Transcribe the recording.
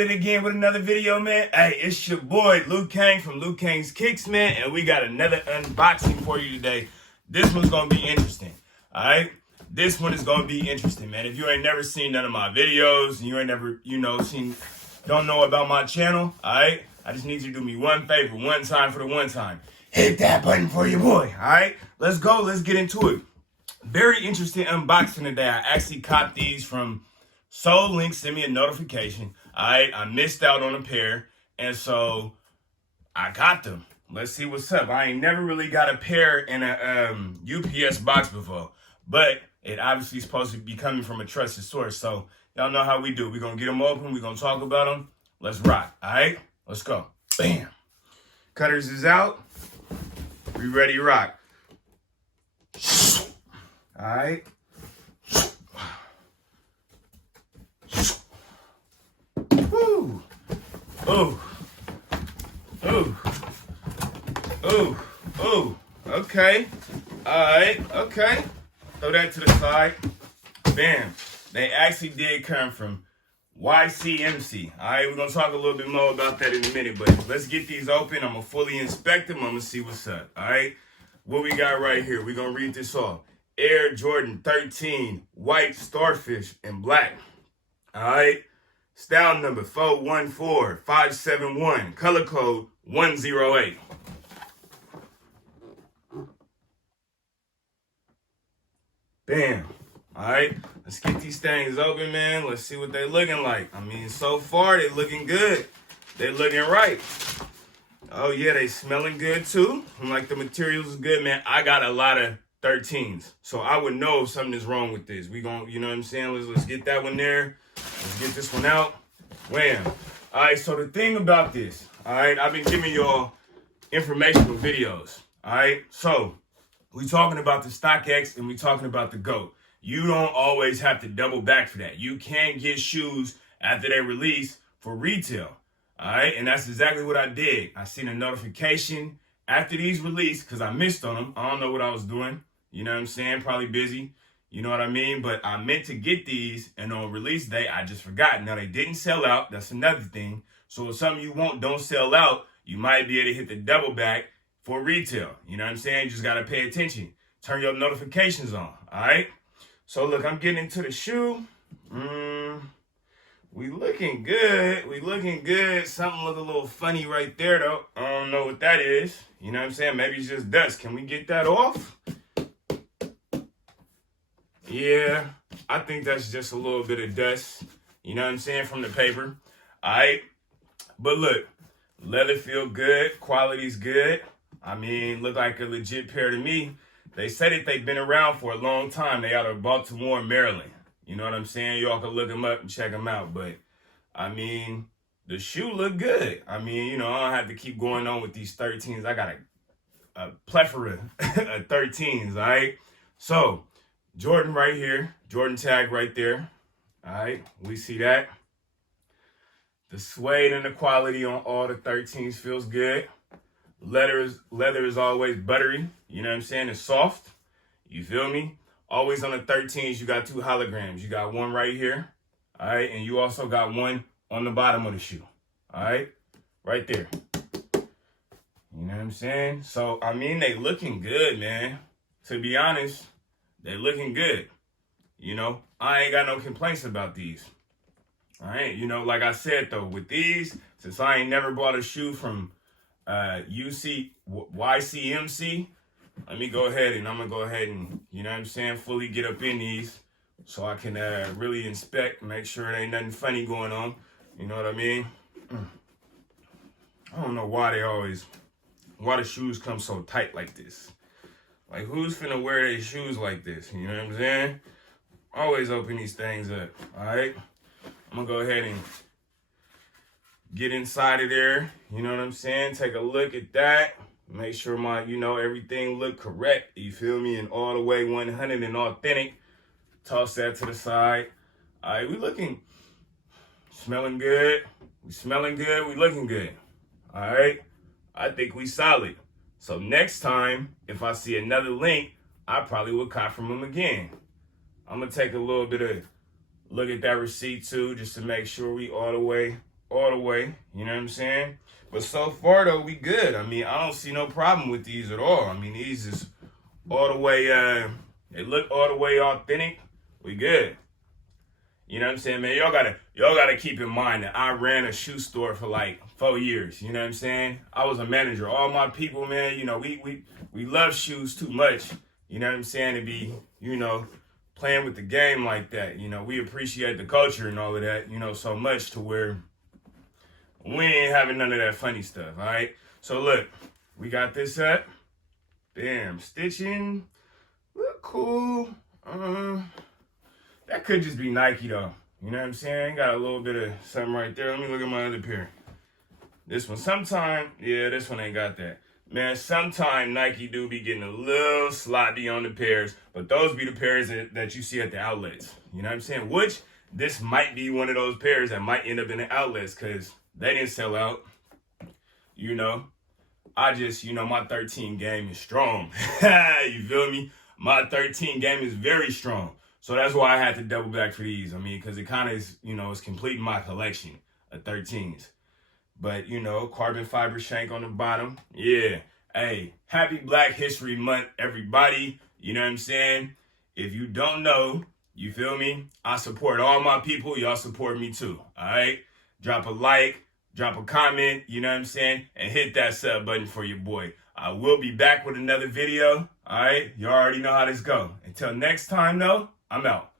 it again with another video, man. Hey, it's your boy, Kang from Kang's Kicks, man. And we got another unboxing for you today. This one's going to be interesting, all right? This one is going to be interesting, man. If you ain't never seen none of my videos, and you ain't never, don't know about my channel, all right? I just need you to do me one favor, one time for the one time. Hit that button for your boy, all right? Let's go. Let's get into it. Very interesting unboxing today. I actually copped these from Soul Link, sent me a notification. I missed out on a pair, and so I got them. Let's see what's up. I ain't never really got a pair in a UPS box before, but it obviously is supposed to be coming from a trusted source. So y'all know how we do. We're going to get them open. We're going to talk about them. Let's rock. All right? Let's go. Bam. Cutters is out. We ready to rock. All right. Woo. Oh. Oh. Oh. Oh. Okay. All right. Okay. Throw that to the side. Bam. They actually did come from YUMC. All right. We're going to talk a little bit more about that in a minute, but let's get these open. I'm going to fully inspect them. I'm going to see what's up. All right. What we got right here. We're going to read this off. Air Jordan 13, white starfish in black. All right. Style number 414571. Color code 108. Bam. All right. Let's get these things open, man. Let's see what they're looking like. I mean, so far, they're looking good. They're looking right. Oh, yeah, they smelling good, too. I'm like, the materials is good, man. I got a lot of 13s, so I would know if something is wrong with this. We gon', you know what I'm saying? Let's get that one there. Let's get this one out. Wham. All right, so the thing about this, all right, I've been giving y'all informational videos, all right? So we talking about the StockX and we talking about the GOAT. You don't always have to double back for that. You can get shoes after they release for retail, all right? And that's exactly what I did. I seen a notification after these released because I missed on them. I don't know what I was doing. You know what I'm saying? Probably busy. You know what I mean? But I meant to get these, and on release day, I just forgot. Now, they didn't sell out. That's another thing. So if something you want don't sell out, you might be able to hit the double back for retail. You know what I'm saying? You just got to pay attention. Turn your notifications on, all right? So, look, I'm getting into the shoe. We looking good. We looking good. Something look a little funny right there, though. I don't know what that is. You know what I'm saying? Maybe it's just dust. Can we get that off? Yeah, I think that's just a little bit of dust. You know what I'm saying? From the paper. All right. But look, leather feel good. Quality's good. I mean, look like a legit pair to me. They said that they've been around for a long time. They out of Baltimore, Maryland. You know what I'm saying? Y'all can look them up and check them out. But, I mean, the shoe look good. I mean, you know, I don't have to keep going on with these 13s. I got a plethora of 13s, all right? So, Jordan right here. Jordan tag right there. All right, we see that. The suede and the quality on all the 13s feels good. Leather is always buttery. You know what I'm saying? It's soft. You feel me? Always on the 13s, you got two holograms. You got one right here, all right? And you also got one on the bottom of the shoe, all right? Right there. You know what I'm saying? So, I mean, they looking good, man. To be honest, they looking good. You know, I ain't got no complaints about these. All right? You know, like I said, though, with these, since I ain't never bought a shoe from YUMC, let me go ahead and I'm going to go ahead and, you know what I'm saying, fully get up in these so I can really inspect, make sure there ain't nothing funny going on. You know what I mean? I don't know why the shoes come so tight like this. Like, who's finna wear their shoes like this? You know what I'm saying? Always open these things up, all right? I'm going to go ahead and get inside of there. You know what I'm saying? Take a look at that. Make sure my, everything look correct. You feel me? And all the way 100 and authentic. Toss that to the side. All right, we smelling good. We smelling good. We looking good. All right? I think we solid. So next time, if I see another link, I probably will cop from them again. I'm going to take a little bit of look at that receipt too, just to make sure we all the way all the way. You know what I'm saying? But so far though, we good. I mean, I don't see no problem with these at all. I mean, these is all the way, they look all the way authentic. We good. You know what I'm saying, man? Y'all gotta keep in mind that I ran a shoe store for like 4 years. You know what I'm saying? I was a manager. All my people, man, you know, we love shoes too much. You know what I'm saying? To be, you know, playing with the game like that. You know, we appreciate the culture and all of that, you know, so much to where we ain't having none of that funny stuff, all right? So look, we got this up. Bam, stitching. Look cool. That could just be Nike though. You know what I'm saying? Got a little bit of something right there. Let me look at my other pair. This one, sometime, yeah, this one ain't got that. Man, sometime Nike do be getting a little sloppy on the pairs, but those be the pairs that you see at the outlets. You know what I'm saying? Which, this might be one of those pairs that might end up in the outlets because they didn't sell out. You know, I just, you know, my 13 game is strong. You feel me? My 13 game is very strong. So that's why I had to double back for these. I mean, because it kind of is, you know, it's completing my collection of 13s. But, you know, carbon fiber shank on the bottom. Yeah. Hey, happy Black History Month, everybody. You know what I'm saying? If you don't know, you feel me? I support all my people. Y'all support me too. All right? Drop a like, drop a comment, you know what I'm saying? And hit that sub button for your boy. I will be back with another video. All right? You already know how this go. Until next time, though, I'm out.